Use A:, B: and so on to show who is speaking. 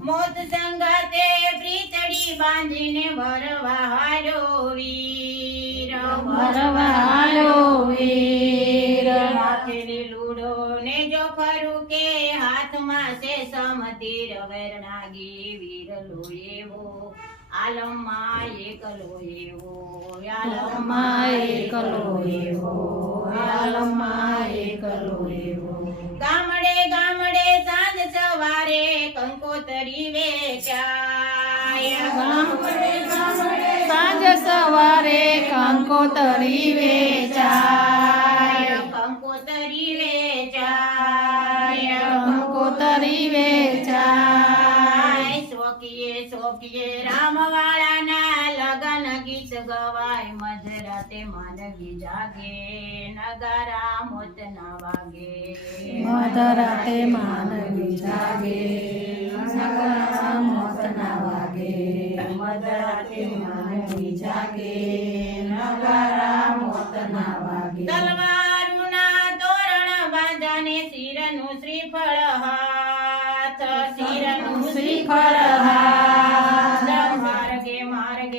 A: મોત સંગાતે પ્રીતડી બાંધીને ભરવા હારો વીર.
B: વીર.
A: માથેલી લૂડો ને જો ખરું કે હાથમાં છે સમતીર વેરણાગી વીરલો એવો આલમમાં એકલો એવો
B: આલમમાં એકલો એવો એકલો એવો
A: ગામડે ગામડે સાંજ સવારે કંકોતરી વેચાય
B: ગામડે ગામડે સાંજ સવારે કંકોતરી વેચાય
A: કંકોતરી વેચાય
B: કંકોતરી વેચાય
A: શોકીએ શોકીએ રામવાળાના લગન ગીત ગવાય મધરાતે માનવી જાગે નગારા મોત ના વાગે
B: મધરાતે માનવી જાગે નગરા મોત ના વાગે મધરાતે માનવી જાગે નગરા મોત ના વાગે
A: તલવારુના તોરણ બાંધાને શિરનું શ્રીફળ હાથ શિરનું શ્રીફળ હાથ